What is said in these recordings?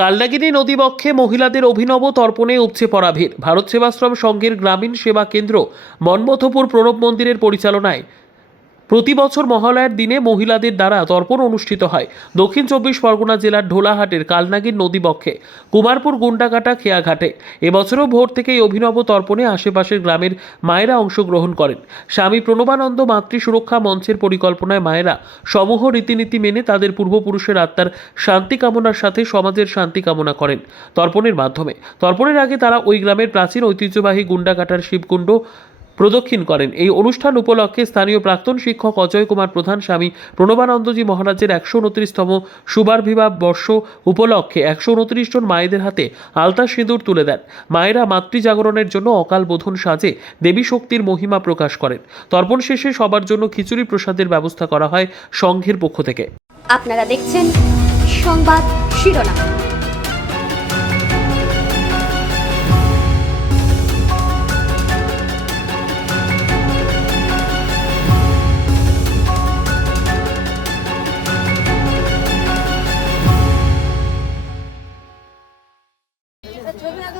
কালনাগিনী নদীবক্ষে মহিলাদের অভিনব তর্পণে উপচে পড়া ভিড়। ভারত সেবাশ্রম সংঘের গ্রামীণ সেবা কেন্দ্র মনমথপুর প্রণব মন্দিরের পরিচালনায় প্রতি বছর মহালয়ার দিনে মহিলাদের দ্বারা তর্পণ অনুষ্ঠিত হয়। দক্ষিণ চব্বিশ পরগনা জেলার ঢোলাহাটের কালনাগির নদীবক্ষে, কুমারপুর গুন্ডাকাটা খেয়াঘাটে। এবছরও ভোর থেকেই অভিনব তর্পণে আশেপাশের গ্রামের মায়েরা অংশগ্রহণ করেন। স্বামী প্রণবানন্দ মাতৃ সুরক্ষা মঞ্চের পরিকল্পনায় মায়েরা সমূহ রীতিনীতি মেনে তাদের পূর্বপুরুষের আত্মার শান্তি কামনার সাথে সমাজের শান্তি কামনা করেন তর্পণের মাধ্যমে। তর্পণের আগে তারা ওই গ্রামের প্রাচীন ঐতিহ্যবাহী গুন্ডাকাটার শিবকুণ্ড প্রদক্ষিণ করেন। এই অনুষ্ঠান উপলক্ষে স্থানীয় প্রাক্তন শিক্ষক অজয় কুমার প্রধান, স্বামী প্রণবানন্দজি মহারাজের একশো উনত্রিশতম সুবারবিবাহ বর্ষ উপলক্ষে একশো উনত্রিশ জন মায়েদের হাতে আলতা সিঁদুর তুলে দেন। মায়েরা মাতৃ জাগরণের জন্য অকাল বোধন সাজে দেবী শক্তির মহিমা প্রকাশ করেন। তর্পণ শেষে সবার জন্য খিচুড়ি প্রসাদের ব্যবস্থা করা হয় সংঘের পক্ষ থেকে। আপনারা দেখছেন সংবাদ শিরোনাম।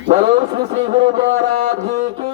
बोलो श्री श्री गुरु महाराज जी की